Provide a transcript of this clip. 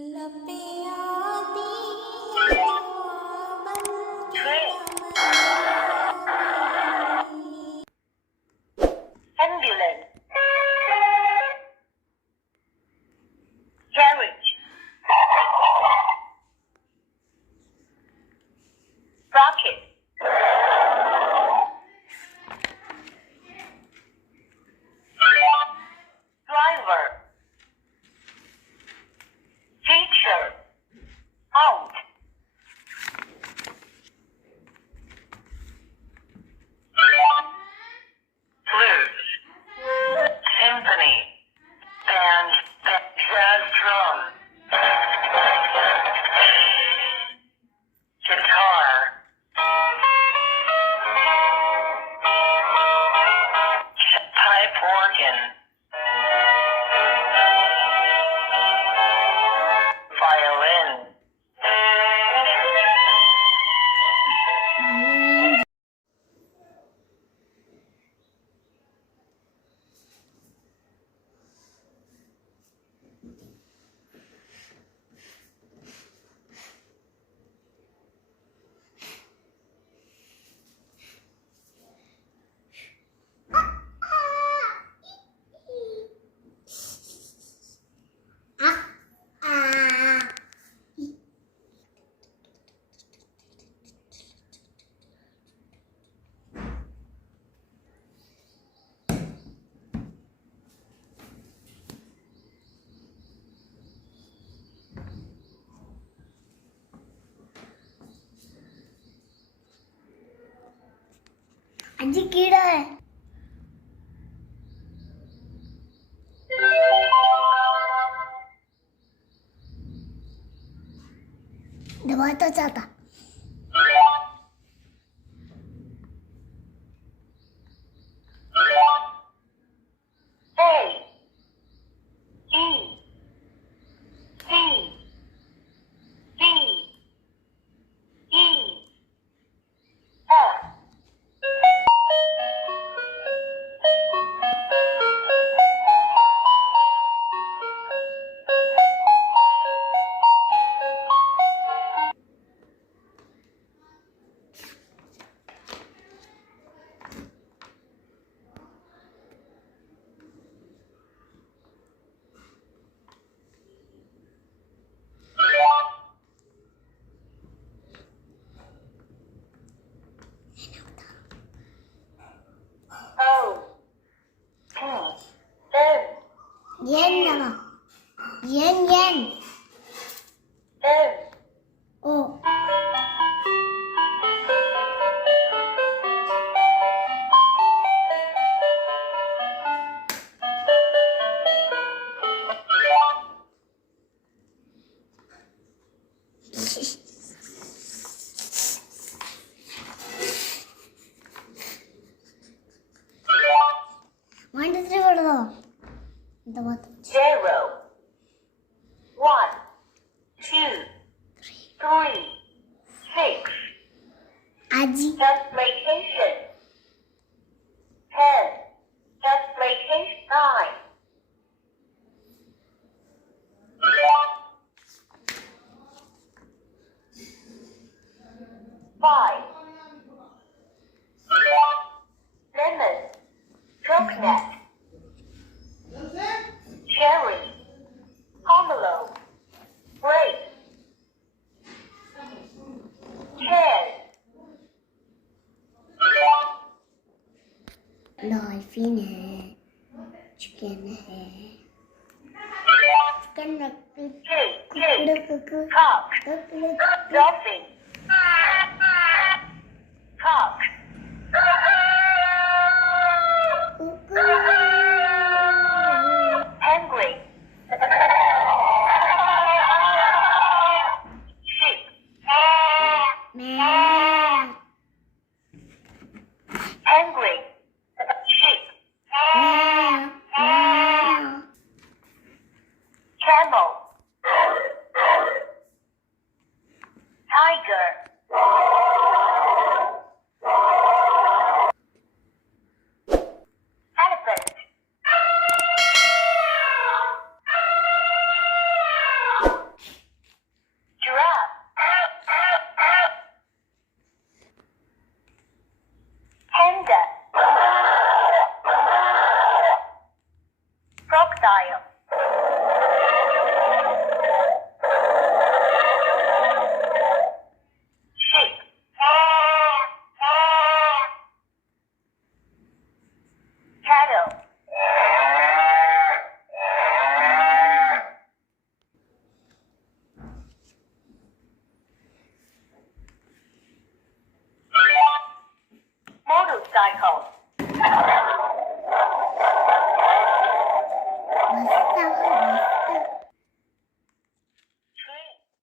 Ambulance, carriage, rocket, driver, teacher, aunt, flute, symphony, band, jazz drum, guitar, pipe organ, violin, आजी कीड़ा है दबाता चाहता yen nama yen o One, two, three, four. zero, 1, 2, 3, 6. Aji. Multiplication. 10. Multiplication 9. 5. Lemon. Coconut. Cherry, pomelo, grape, cherry, dolphin है chicken है chicken cock, dolphin, cock, penguin, sheep, penguin, sheep, camel, tiger, elephant, motorcycle.